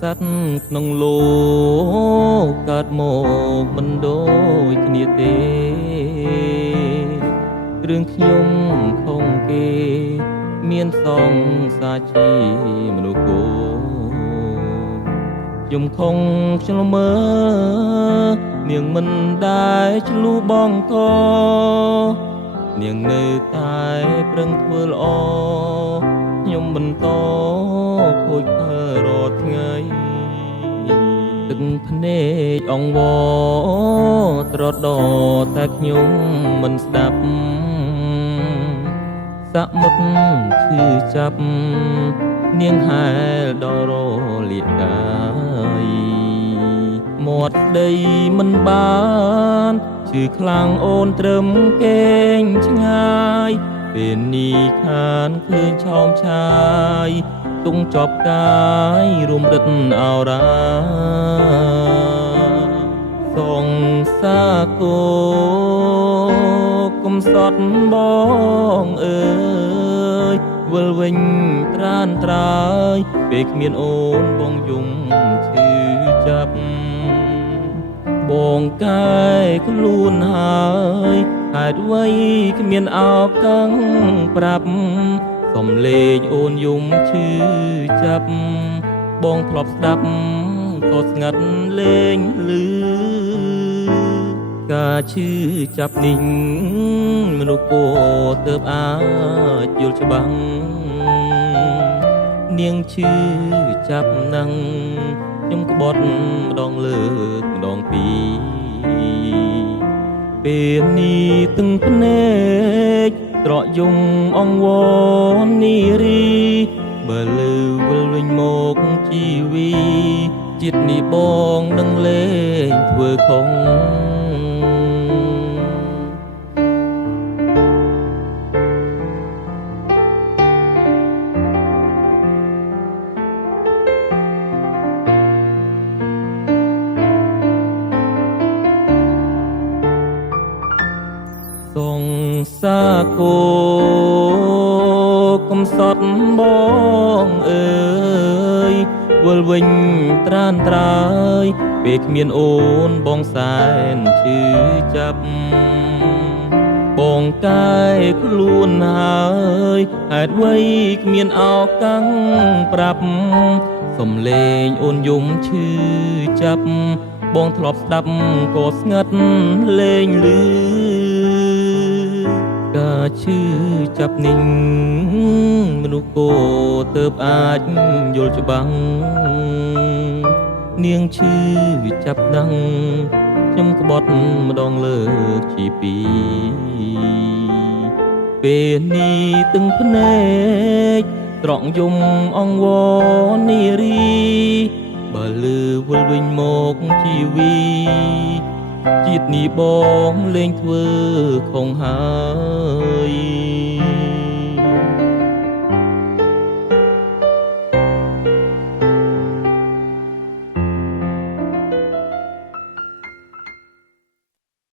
សត្វក្នុងលោកកើតមកមិនដូចគ្នាទេគ្រឿងខ្ញុំខុងគេមានសងសាជីមនុស្សគោខ្ញុំខុងឆ្លមើនាងមិនដែលឆ្លូបងកនាងនៅតែប្រឹងធ្វើល្អខ្ញុំបន្តខូចខើរាល់ថ្ងៃទឹកភ្នែកអង្វរត្រដោតែខ្ញុំមិនស្ដាប់សមុទ្រឈឺចាប់នាងហែលដល់រលាកកាយមាត់ស្ដីមិនបានឈឺខ្លាំងអូនត្រឹមគេងឆ្ងាយពេលនេះខានឃើញឆោមឆាយទុងចប់កាយរួមរឹតអោរាសងសាគោកុំសត់បងអើយវិលវិញត្រានត្រើយពេលគ្មានអូនបងយំឈឺចាប់បងកែខ្លួនហើយហេតុអ្វីគ្មានឱកាសប្រាប់សំលេងអូនយំឈឺចាប់បងធ្លាប់ស្ដាប់ក៏ស្ងាត់លេងលឺការឈឺចាប់នេះមនុស្សពោទើបអាចយល់ច្បាស់នាងឈឺចាប់ណាំងខ្ញុំក្បត់ម្ដងលើកម្ដងពីរពេលនេះទឹកភ្នែកត្រកយំអង្វរនារីបើលើវិលវិញមកជីវីជាតិនេះបងនឹងលេងធ្វើខុងសងសាគោកុំសត់បងអើយវិលវិញត្រានត្រើយពេលគ្មានអូនបងសែនឈឺចាប់បងកែខ្លួនហើយហេតុអ្វីគ្មានឱកាសប្រាប់សំលេងអូនយំឈឺចាប់បងធ្លាប់ស្ដាប់ក៏ស្ងាត់លេងលឺការឈឺចាប់នេះមនុស្សគោទើបអាចយល់ច្បាស់នាងឈឺចាប់ដាំងខ្ញុំក្បត់ម្ដងលើកជាពីរពេលនេះទឹកភ្នែកត្រង់យំអង្វរនារីបើលើវិលវិញមកជីវីជាតិនេះបងលេងធ្វើខុងហើយ